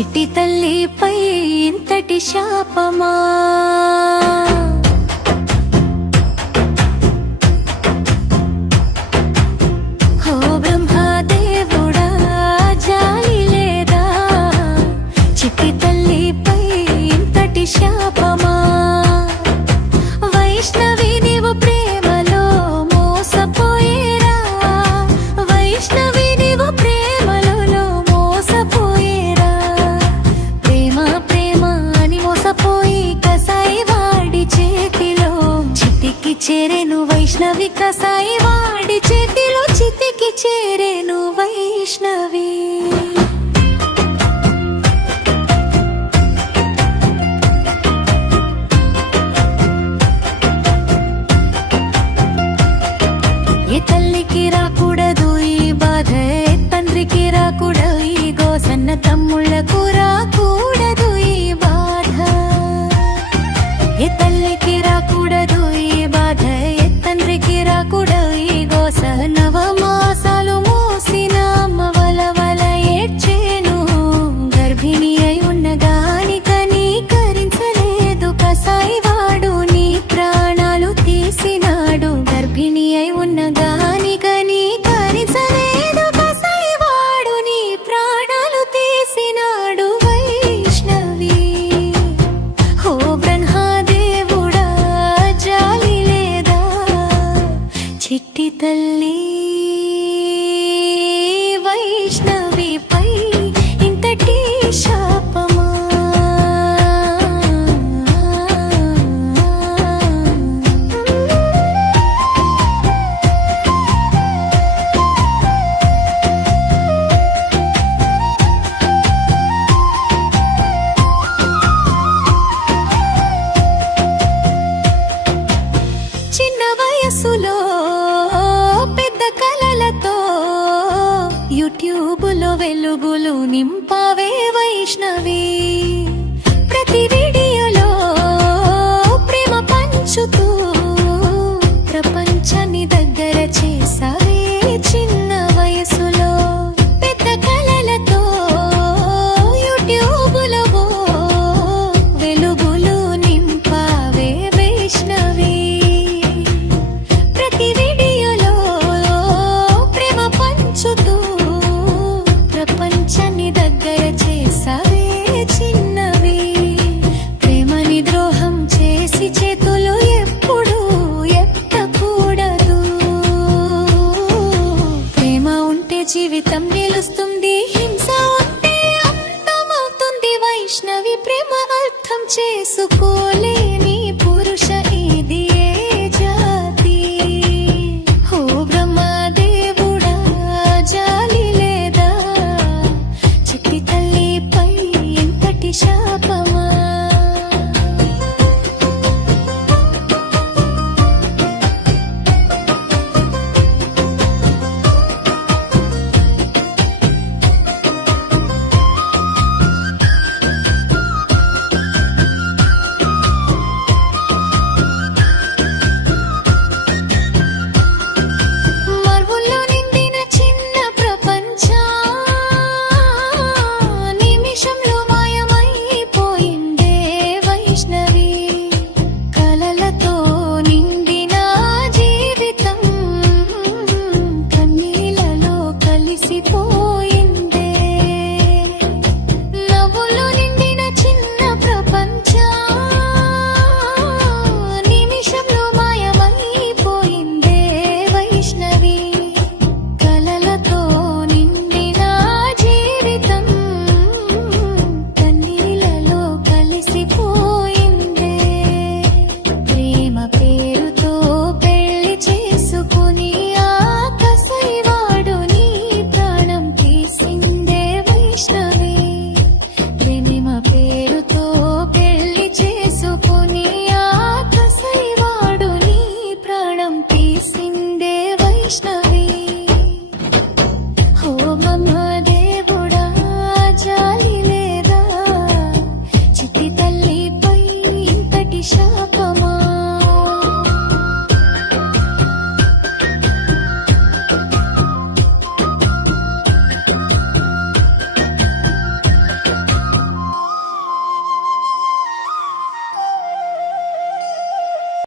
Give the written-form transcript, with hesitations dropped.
చిట్టి తల్లిపై ఇంతటి శాపమా హో బ్రహ్మదేవుడా జాలి లేదా చిట్టి తల్లిపై ఇంతటి శాపమా వైష్ణవి నీవు ప్రేమలో మోసపోయేరా వైష్ణవి నీవు ప్రేమలో మోసపోయేరా ప్రేమ ప్రేమ అని మోసపోయి కసాయి వాడి చేతిలో చితికి చేరేను వైష్ణవి కసాయి వాడి చేతిలో చితికి చేరేను వైష్ణవి ఏ తల్లికి రాకూడదు ఈ బాధ ఏ తండ్రికి రాకూడదు ఈ గోసన్న తమ్ముళ్ళకు రాకూడదు ఈ బాధ ఏ తల్లికి రాకూడదు ఈ బాధ ఏ తండ్రికి రాకూడదు ఈ గోస నవమాసాలు మోసిన అమ్మ వలవల ఏడ్చేను గర్భిణి అయి ఉన్న గాని కనీకరించలేదు కసాయి వాడు నీ ప్రాణాలు తీసినాడు గర్భిణి అయి ఉన్న గాని కనీకరించలేదు కసాయి వాడు నీ ప్రాణాలు తీసినాడు వైష్ణవి హో బ్రహ్మదేవుడా జాలి లేదా చిట్టి తల్లి వైష్ణవిపై ఇంతటి శాపమా చిన్న వయసులో పెద్ద కలలతో యూట్యూబులో వెలుగులు నింపావే వైష్ణవి ప్రతి వీడియోలో ప్రేమ పంచుతూ